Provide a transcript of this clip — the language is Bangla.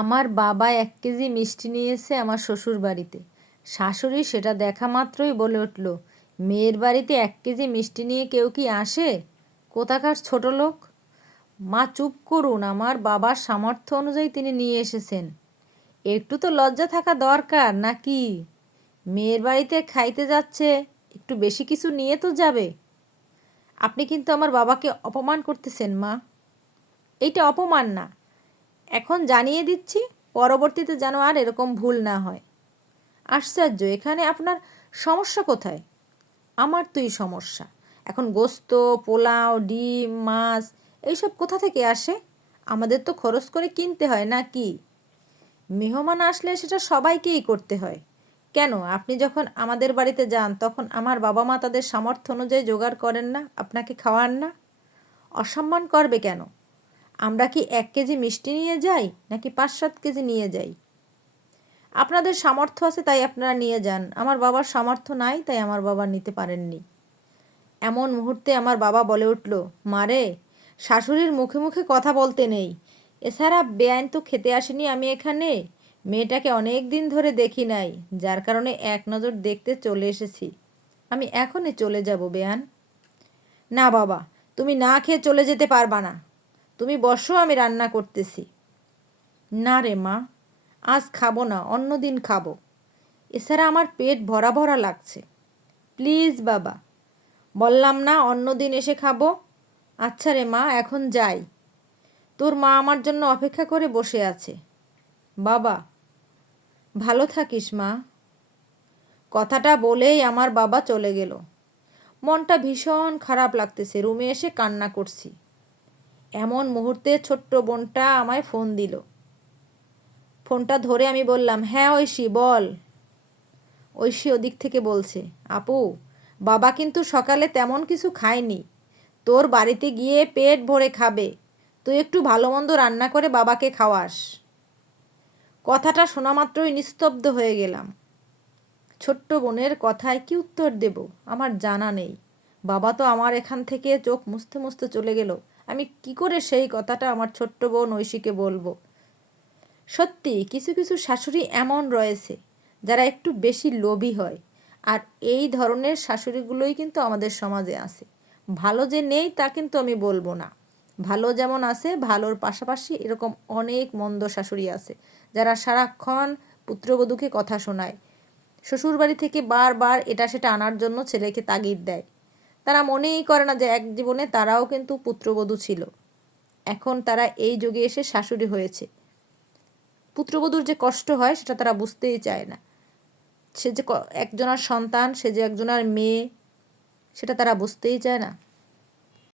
আমার বাবা এক কেজি মিষ্টি নিয়েছে আমার শ্বশুর বাড়িতে শাশুড়ি সেটা দেখা মাত্রই বলে উঠল, মেয়ের বাড়িতে এক কেজি মিষ্টি নিয়ে কেউ কি আসে? কোথাকার ছোট লোক? মা, চুপ করুন, আমার বাবার সামর্থ্য অনুযায়ী তিনি নিয়ে এসেছেন। একটু তো লজ্জা থাকা দরকার, নাকি? মেয়ের বাড়িতে খাইতে যাচ্ছে, একটু বেশি কিছু নিয়ে তো যাবে। আপনি কিন্তু আমার বাবাকে অপমান করতেছেন, মা। এইটা অপমান না এখন জানিয়ে দিচ্ছি, পরবর্তীতে যেন আর এরকম ভুল না হয়। আশ্চর্য, এখানে আপনার সমস্যা কোথায়? আমার তুই সমস্যা। এখন গোস্ত, পোলাও, ডিম, মাছ, এইসব কোথা থেকে আসে? আমাদের তো খরচ করে কিনতে হয়, না কি? মেহমান আসলে সেটা সবাইকেই করতে হয়। কেন? আপনি যখন আমাদের বাড়িতে যান, তখন আমার বাবা মা তাদের সামর্থ্য অনুযায়ী জোগাড় করেন না, আপনাকে খাওয়ান না। অসম্মান করবে কেন? আমরা কি এক কেজি মিষ্টি নিয়ে যাই নাকি পাঁচ সাত কেজি নিয়ে যাই? আপনাদের সামর্থ্য আছে তাই আপনারা নিয়ে যান। আমার বাবার সামর্থ্য নাই তাই আমার বাবা নিতে পারেননি। এমন মুহূর্তে আমার বাবা বলে উঠল মারে শাশুড়ির মুখে মুখে কথা বলতে নেই। এছাড়া বেআইন তো খেতে আসেনি আমি এখানে। মেয়েটাকে অনেক দিন ধরে দেখি নাই, যার কারণে এক নজর দেখতে চলে এসেছি। আমি এখনই চলে যাব বেয়ান না বাবা, তুমি না খেয়ে চলে যেতে পারবা না। তুমি বসো, আমি রান্না করতেছি। না রে মা, আজ খাব না অন্য দিন খাব। এছাড়া আমার পেট ভরা ভরা লাগছে। প্লিজ বাবা, বললাম না অন্য দিন এসে খাব? আচ্ছা রে মা, এখন যাই। তোর মা আমার জন্য অপেক্ষা করে বসে আছে। বাবা, ভালো থাকিস মা। কথাটা বলেই আমার বাবা চলে গেল। মনটা ভীষণ খারাপ লাগতেছে, রুমে এসে কান্না করছি। এমন মুহূর্তে ছোট্ট বোনটা আমায় ফোন দিল। ফোনটা ধরে আমি বললাম হ্যাঁ ঐশী, বল। ঐশী ওদিক থেকে বলছে, আপু, বাবা কিন্তু সকালে তেমন কিছু খায়নি। তোর বাড়িতে গিয়ে পেট ভরে খাবে। তুই একটু ভালো মন্দ রান্না করে বাবাকে খাওয়াস। কথাটা শোনা মাত্রই নিস্তব্ধ হয়ে গেলাম। ছোট্ট বোনের কথায় কি উত্তর দেব? আমার জানা নেই। বাবা তো আমার এখান থেকে চোখ মুছতে মুছতে চলে গেল। আমি কি করে সেই কথাটা আমার ছোট্ট বোন ঐশীকে বলব? সত্যি, কিছু কিছু শাশুড়ি এমন রয়েছে, যারা একটু বেশি লোভী হয়। আর এই ধরনের শাশুড়িগুলোই কিন্তু আমাদের সমাজে আছে। ভালো যে নেই তা কিন্তু আমি বলব না। ভালো যেমন আছে, ভালোর পাশাপাশি এরকম অনেক মন্দ শাশুড়ি আছে, যারা সারাক্ষণ পুত্রবধূকে কথা শোনায়। শ্বশুরবাড়ি থেকে বারবার এটা সেটা আনার জন্য ছেলেকে তাগিদ দেয়। তারা মনেই করে না যে এক জীবনে তারাও কিন্তু পুত্রবধূ ছিল। এখন তারা এই যুগে এসে শাশুড়ি হয়েছে। পুত্রবধূর যে কষ্ট হয়, সেটা তারা বুঝতেই চায় না। সে যে একজনার সন্তান, সে যে একজনার মেয়ে, সেটা তারা বুঝতেই চায় না।